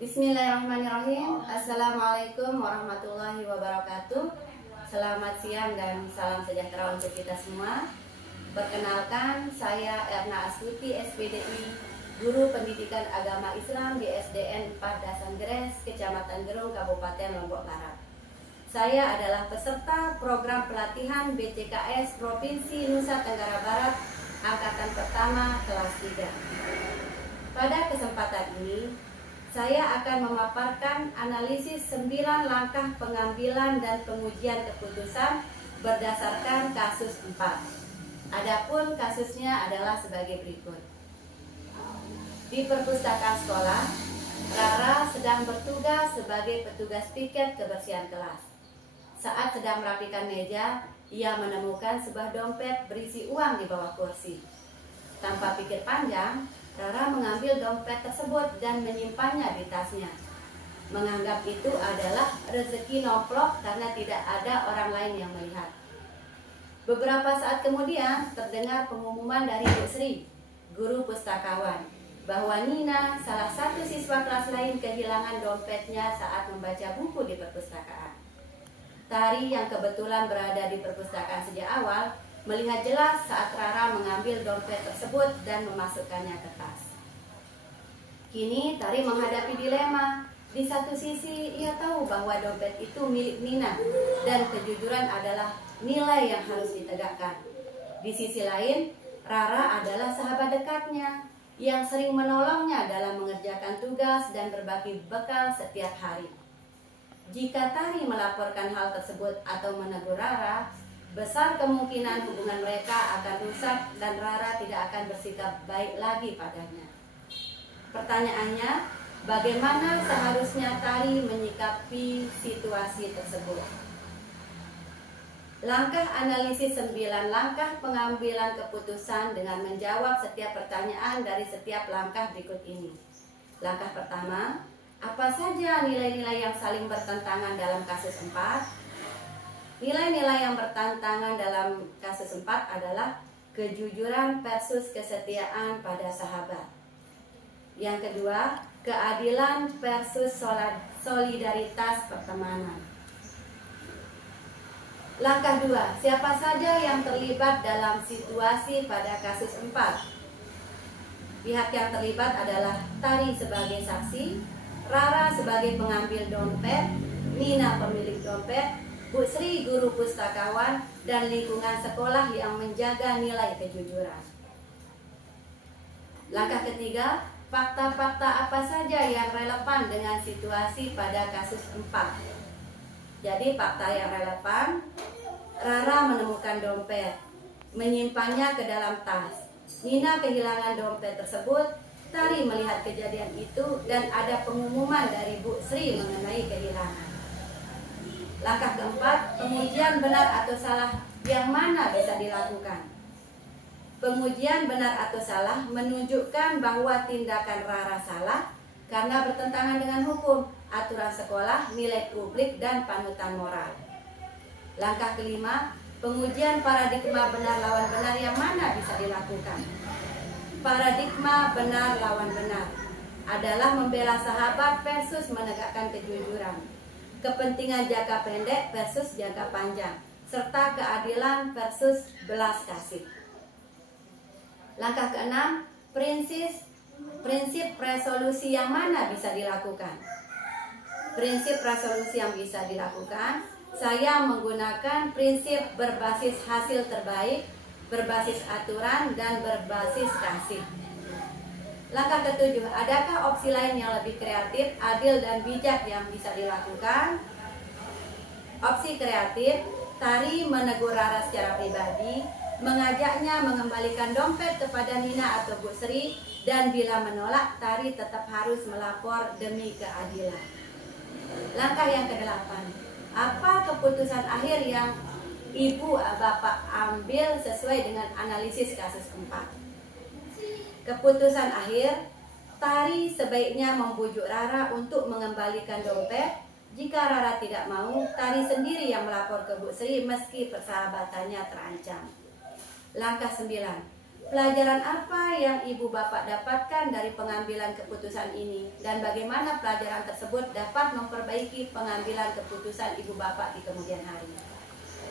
Bismillahirrahmanirrahim. Assalamualaikum warahmatullahi wabarakatuh. Selamat siang dan salam sejahtera untuk kita semua. Perkenalkan, saya Erna Astuti, SPDI, Guru Pendidikan Agama Islam di SDN 4 Dasanggeres, Kecamatan Gerung, Kabupaten Lombok Barat. Saya adalah peserta program pelatihan BCKS Provinsi Nusa Tenggara Barat, Angkatan Pertama, kelas 3. Pada kesempatan ini, saya akan memaparkan analisis 9 langkah pengambilan dan pengujian keputusan berdasarkan kasus 4. Adapun kasusnya adalah sebagai berikut. Di perpustakaan sekolah, Rara sedang bertugas sebagai petugas piket kebersihan kelas. Saat sedang merapikan meja, ia menemukan sebuah dompet berisi uang di bawah kursi. Tanpa pikir panjang, Rara mengambil dompet tersebut dan menyimpannya di tasnya. Menganggap itu adalah rezeki nomplok karena tidak ada orang lain yang melihat. Beberapa saat kemudian terdengar pengumuman dari Bu Sri, guru pustakawan, bahwa Nina, salah satu siswa kelas lain, kehilangan dompetnya saat membaca buku di perpustakaan. Tari yang kebetulan berada di perpustakaan sejak awal melihat jelas saat Rara mengambil dompet tersebut dan memasukkannya ke tas. Kini Tari menghadapi dilema. Di satu sisi ia tahu bahwa dompet itu milik Nina dan kejujuran adalah nilai yang harus ditegakkan. Di sisi lain, Rara adalah sahabat dekatnya yang sering menolongnya dalam mengerjakan tugas dan berbagi bekal setiap hari. Jika Tari melaporkan hal tersebut atau menegur Rara, besar kemungkinan hubungan mereka akan rusak dan Rara tidak akan bersikap baik lagi padanya. Pertanyaannya, bagaimana seharusnya Tari menyikapi situasi tersebut? Langkah analisis 9 langkah pengambilan keputusan dengan menjawab setiap pertanyaan dari setiap langkah berikut ini. Langkah pertama, apa saja nilai-nilai yang saling bertentangan dalam kasus 4? Nilai-nilai yang bertentangan dalam kasus 4 adalah kejujuran versus kesetiaan pada sahabat. Yang kedua, keadilan versus solidaritas pertemanan. Langkah 2, siapa saja yang terlibat dalam situasi pada kasus 4? Pihak yang terlibat adalah Tari sebagai saksi, Rara sebagai pengambil dompet, Nina pemilik dompet, Bu Sri guru pustakawan, dan lingkungan sekolah yang menjaga nilai kejujuran. Langkah ketiga, fakta-fakta apa saja yang relevan dengan situasi pada kasus 4. Jadi fakta yang relevan, Rara menemukan dompet, menyimpannya ke dalam tas. Nina kehilangan dompet tersebut, Tari melihat kejadian itu, dan ada pengumuman dari Bu Sri mengenai kehilangan. Langkah keempat, pengujian benar atau salah yang mana bisa dilakukan. Pengujian benar atau salah menunjukkan bahwa tindakan Rara salah karena bertentangan dengan hukum, aturan sekolah, nilai publik, dan panutan moral. Langkah kelima, pengujian paradigma benar lawan benar yang mana bisa dilakukan. Paradigma benar lawan benar adalah membela sahabat versus menegakkan kejujuran, kepentingan jangka pendek versus jangka panjang, serta keadilan versus belas kasih. Langkah keenam, prinsip resolusi yang mana bisa dilakukan. Prinsip resolusi yang bisa dilakukan, saya menggunakan prinsip berbasis hasil terbaik, berbasis aturan, dan berbasis kasih. Langkah ketujuh, adakah opsi lain yang lebih kreatif, adil, dan bijak yang bisa dilakukan? Opsi kreatif, Tari menegur Rara secara pribadi, mengajaknya mengembalikan dompet kepada Nina atau Bu Sri, dan bila menolak, Tari tetap harus melapor demi keadilan. Langkah yang ke-8, apa keputusan akhir yang Ibu Bapak ambil sesuai dengan analisis kasus 4? Keputusan akhir, Tari sebaiknya membujuk Rara untuk mengembalikan dompet. Jika Rara tidak mau, Tari sendiri yang melapor ke Bu Sri meski persahabatannya terancam. Langkah 9, Pelajaran apa yang ibu bapak dapatkan dari pengambilan keputusan ini, dan bagaimana pelajaran tersebut dapat memperbaiki pengambilan keputusan ibu bapak di kemudian hari.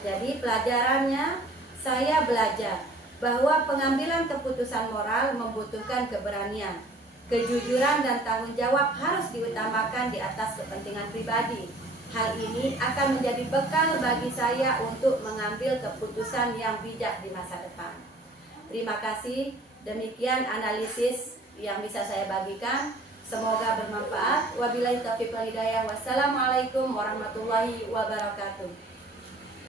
Jadi pelajarannya, saya belajar bahwa pengambilan keputusan moral membutuhkan keberanian, kejujuran dan tanggung jawab harus diutamakan di atas kepentingan pribadi. Hal ini akan menjadi bekal bagi saya untuk mengambil keputusan yang bijak di masa depan. Terima kasih, demikian analisis yang bisa saya bagikan. Semoga bermanfaat. Wabillahi taufiq wal hidayah. Wassalamualaikum warahmatullahi wabarakatuh.